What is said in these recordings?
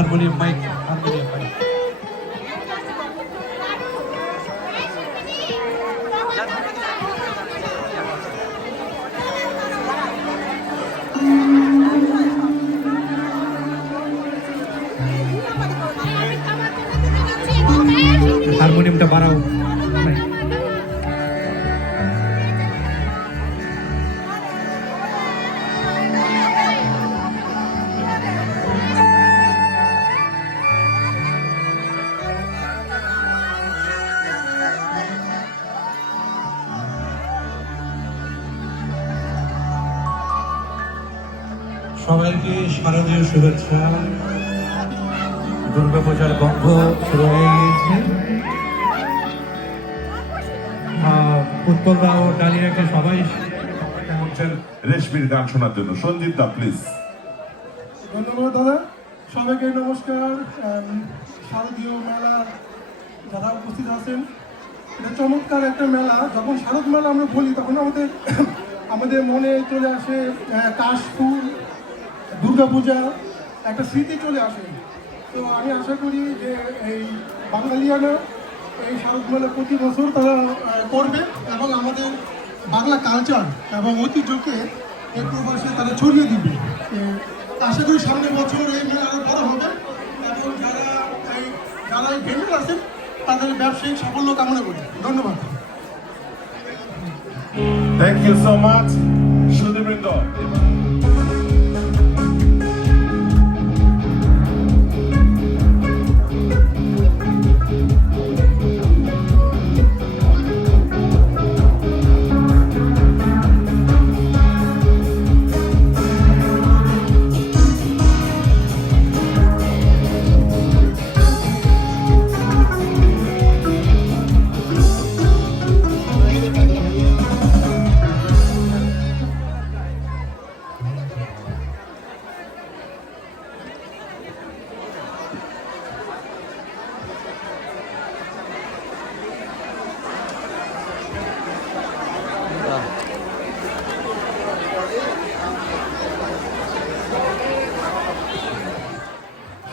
Harmonium mic. সবাইকে শারদীয় শুভেচ্ছা। দুর্গাপূজার গন্ধ শুরু হয়ে গিয়েছে। উৎপলদা ও ডালিয়াকে সবাই হচ্ছেন রেশমির গান শোনার জন্য। সঞ্জিত দা প্লিজ ধন্যবাদ দাদা। সবাইকে নমস্কার। শারদীয় মেলা যারা উপস্থিত আছেন এটা চমৎকার একটা মেলা। যখন শারদ মেলা আমরা বলি তখন আমাদের আমাদের মনে চলে আসে আহ, কাশফুল দুর্গাপূজা, একটা স্মৃতি চলে আসে। তো আমি আশা করি যে এই বাঙালিয়ানা, এই শারদ মেলা প্রতি বছর তারা করবে এবং আমাদের বাংলা কালচার এবং ঐতিহ্যকে এই প্রবাসে তারা ছড়িয়ে দিবে। আশা করি সামনের বছর এই মেলা আরও বড় হবে এবং যারা এই যারা এই ভেন্ডার আছেন, তাদের ব্যবসায়িক সাফল্য কামনা করি। ধন্যবাদ। থ্যাংক ইউ সো মাচ সুদীবৃন্দ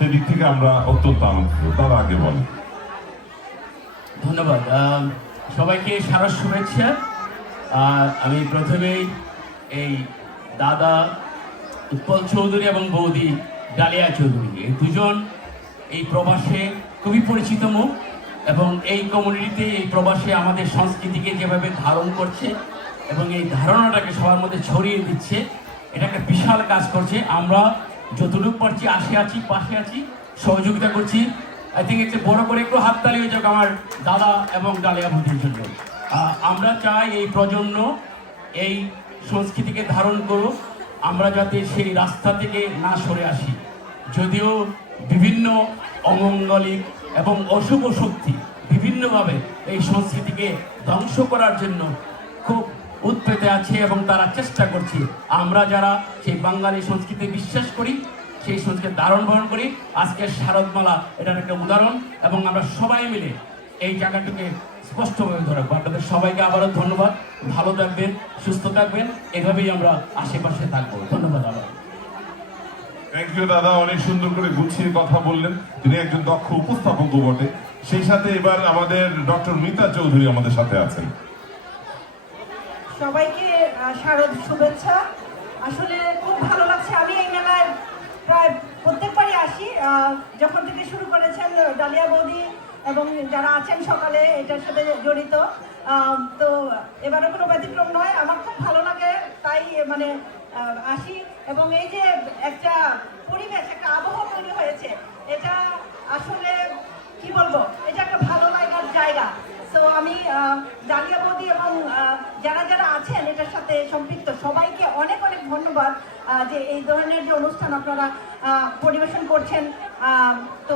সেদিক থেকে আমরা অত্যন্ত আনন্দিত। তার আগে বলেন। ধন্যবাদ। সবাইকে সারা শুভেচ্ছা। আর আমি প্রথমেই এই দাদা উৎপল চৌধুরী এবং বৌদি ডালিয়া চৌধুরী, এই দুজন এই প্রবাসে খুবই পরিচিত মুখ এবং এই কমিউনিটিতে এই প্রবাসে আমাদের সংস্কৃতিকে যেভাবে ধারণ করছে এবং এই ধারণাটাকে সবার মধ্যে ছড়িয়ে দিচ্ছে, এটা একটা বিশাল কাজ করছে। আমরা যতটুকু পারছি, আসে আছি পাশে আছি, সহযোগিতা করছি। আই থিঙ্ক একটু বড় করে একটু হাততালি হয়ে যাক আমার দাদা এবং ডালিয়া বুদ্ধির জন্য। আমরা চাই এই প্রজন্ম এই সংস্কৃতিকে ধারণ করুক, আমরা যাতে সেই রাস্তা থেকে না সরে আসি। যদিও বিভিন্ন অমঙ্গলিক এবং অশুভ শক্তি বিভিন্নভাবে এই সংস্কৃতিকে ধ্বংস করার জন্য খুব উৎপেতে আছে এবং তারা চেষ্টা করছে। আমরা যারা সেই বাঙালি সংস্কৃতি বিশ্বাস করি, সেই সংস্কৃতি ধারণ বহন করি আজকের শারদমালা এটার একটা উদাহরণ এবং আমরা সবাই মিলে এই জায়গাটাকে স্পষ্টভাবে ধরবো আপনাদের সবাইকে আবারও ধন্যবাদ। ভালো থাকবেন, সুস্থ থাকবেন, এভাবেই আমরা আশেপাশে থাকব। ধন্যবাদ আবার থ্যাংক ইউ দাদা অনেক সুন্দর করে গুছিয়ে কথা বললেন। তিনি একজন দক্ষ উপস্থাপক বটে। সেই সাথে এবার আমাদের ডক্টর মিতা চৌধুরী আমাদের সাথে আছেন। সবাইকে শারদ শুভেচ্ছা। আসলে খুব ভালো লাগছে। আমি এই মেলায় প্রায় প্রত্যেকবারই আসি। যখন থেকে শুরু করেছেন ডালিয়া বৌদি এবং যারা আছেন সকালে এটার সাথে জড়িত তো এবারে কোনো ব্যতিক্রম নয়। আমার খুব ভালো লাগে, তাই মানে আসি। এবং এই যে একটা পরিবেশ, একটা আবহাওয়া তৈরি হয়েছে, এটা আসলে, কি বলব, এটা একটা ভালো লাগার জায়গা। তো আমি আহ, ডালিয়া বৌদি এবং যারা যারা আছেন এটার সাথে সম্পৃক্ত সবাইকে অনেক অনেক ধন্যবাদ যে এই ধরনের যে অনুষ্ঠান আপনারা পরিবেশন করছেন তো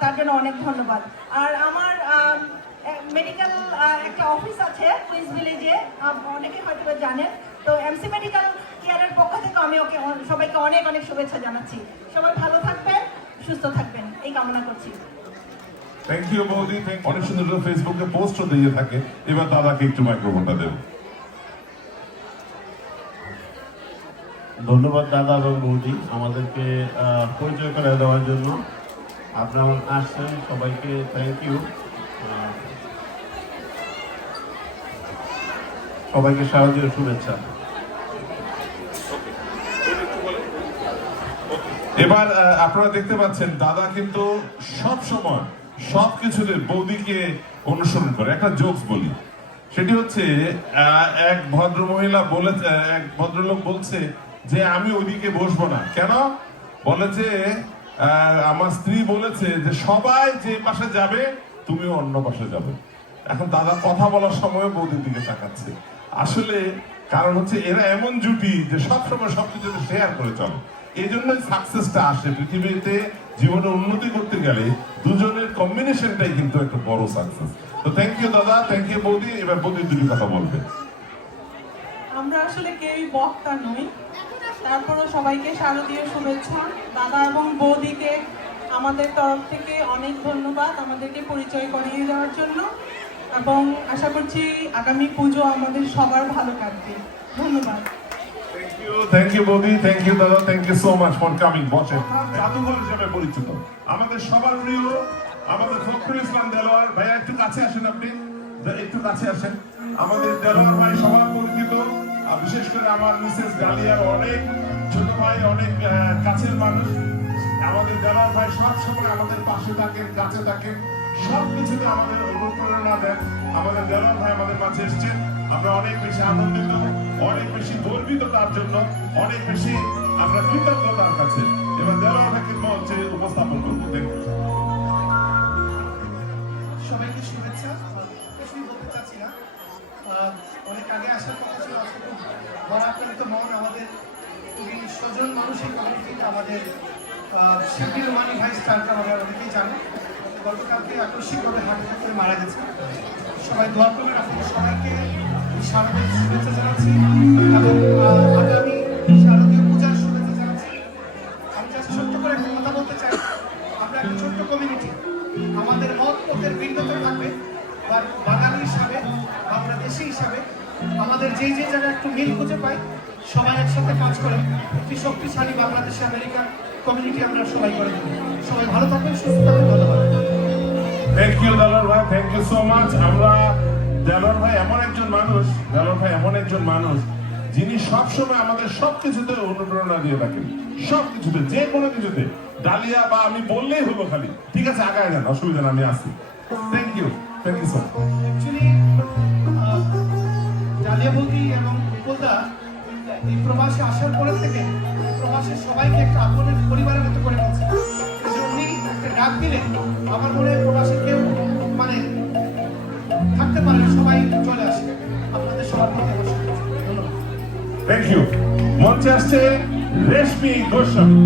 তার জন্য অনেক ধন্যবাদ। আর আমার মেডিকেল একটা অফিস আছে কুইজ ভিলেজে অনেকে হয়তো জানেন তো এমসি মেডিকেল কেয়ারের পক্ষ থেকে আমি ওকে সবাইকে অনেক অনেক শুভেচ্ছা জানাচ্ছি। সবাই ভালো থাকবেন সুস্থ থাকবেন এই কামনা করছি। থ্যাংক ইউ বৌদি. অনেক সুন্দর ফেসবুকে পোস্টও দিয়ে থাকে। এবার দাদাকে একটু মাইক্রোফোনটা দেব। ধন্যবাদ দাদা এবং বৌদি আমাদেরকে পরিচয় করে দেওয়ার জন্য। আপনারা আসছেন সবাইকে থ্যাংক ইউ সবাইকে শারদীয় শুভেচ্ছা। এবার আপনারা দেখতে পাচ্ছেন দাদা কিন্তু সব সময় সব কিছুতে বৌদিকে অনুসরণ করে। একটা জোকস বলি। সেটি হচ্ছে এক ভদ্র মহিলা বলে এক ভদ্রলোক বলছে যে, আমি ওইদিকে বসবো না। কেন? বলে যে আমার স্ত্রী বলেছে যে, সবাই যে পাশে যাবে, তুমিও অন্য পাশে যাবে। এখন দাদা কথা বলার সময় বৌদির দিকে তাকাচ্ছে। আসলে কারণ হচ্ছে, এরা এমন জুটি যে, সবসময় সবকিছু শেয়ার করে চলে। এই জন্যই সাকসেসটা আসে। পৃথিবীতে জীবনে উন্নতি করতে গেলে দুজনের কম্বিনেশনটাই কিন্তু একটা বড় সাকসেস তো থ্যাংক ইউ দাদা থ্যাংক ইউ বৌদি, এবার বৌদি দুটি কথা বলবে। আমরা আসলে কেউই বক্তা নই। তারপরে সবাইকে শারদীয় শুভেচ্ছা। দাদা এবং বৌদিকে আমাদের তরফ থেকে অনেক ধন্যবাদ আমাদেরকে পরিচয় করিয়ে দেওয়ার জন্য। এবং আশা করছি আগামী পুজো আমাদের সবার ভালো কাটবে। ধন্যবাদ। ইউ থ্যাংক ইউ বৌদি থ্যাংক ইউ দাদা. Thank you so much for coming বসে আমাদের ফখরুল ইসলাম দেলোয়ার। ভাইয়া, একটু কাছে আসেন আপনি। একটু কাছে আসেন। আমাদের দেলোয়ার ভাই সবার পরিচিত। আর বিশেষ করে আমার মিসেস ডালিয়ার অনেক ছোট ভাই, অনেক কাছের মানুষ। আমাদের দেলোয়ার ভাই সব সময় আমাদের পাশে থাকেন, কাছে থাকেন। সব কিছুতে আমাদের অনুপ্রেরণা দেন। আমাদের দেলোয়ার ভাই আমাদের মাঝে এসছেন। আমরা অনেক বেশি আনন্দিত, অনেক বেশি গর্বিত তার জন্য, অনেক বেশি আমরা কৃতজ্ঞ তার কাছে। এবার দেলোয়ার ভাইকে মঞ্চে উপস্থাপন করব সবাইকে বলতে চাচ্ছি অনেক আগে আসার কথা ছিল আজকে খুব ভরাক্রান্ত মন আমাদের, খুবই স্বজন মানুষ এই আমাদের শিবির মানি ভাই স্টারকে আমরা অনেকেই জানি। গতকালকে আকস্মিকভাবে হার্ট অ্যাটাক করে মারা গেছে। সবাই দোয়া করবেন, আপনাদের সবাইকে আগামী শারদীয় শুভেচ্ছা জানাচ্ছি করে একটা বলতে চাই আমরা একটা কমিউনিটি আমাদের মত পথের ভিন্নতা থাকবে বাঙালি হিসাবে বাংলাদেশি হিসাবে আমাদের যেই যে জায়গায় একটু মিল খুঁজে পাই সবাই একসাথে কাজ করে একটি শক্তিশালী বাংলাদেশি আমেরিকান কমিউনিটি আমরা সবাই করে সবাই ভালো থাকবেন সুস্থ থাকবেন ধন্যবাদ থ্যাংক ইউ মাচ আমরা দেলোয়ার ভাই এমন একজন মানুষ দেলোয়ার ভাই এমন একজন মানুষ, যিনি সবসময় আমাদের সবকিছুতে অনুপ্রেরণা দিয়ে থাকেন। সবকিছুতে যে কোনো কিছুতে। ডালিয়া বা আমি বললেই হলো খালি। ঠিক আছে, আগায় যান, অসুবিধা না আমি আসি। Thank you thank you sir Dalia বৌদি এবং উপলদা এই প্রবাসে আসার পরে থেকে প্রবাসের সবাইকে একটা আপনের পরিবারের মতো করে বলছে যে উনি একটা ডাক দিলে আমার মনে প্রবাসে কেউ থাকতে পারে না, সবাই চলে আসে আপনাদের থ্যাংক ইউ মঞ্চে আসছে রেশমি গোস্বামী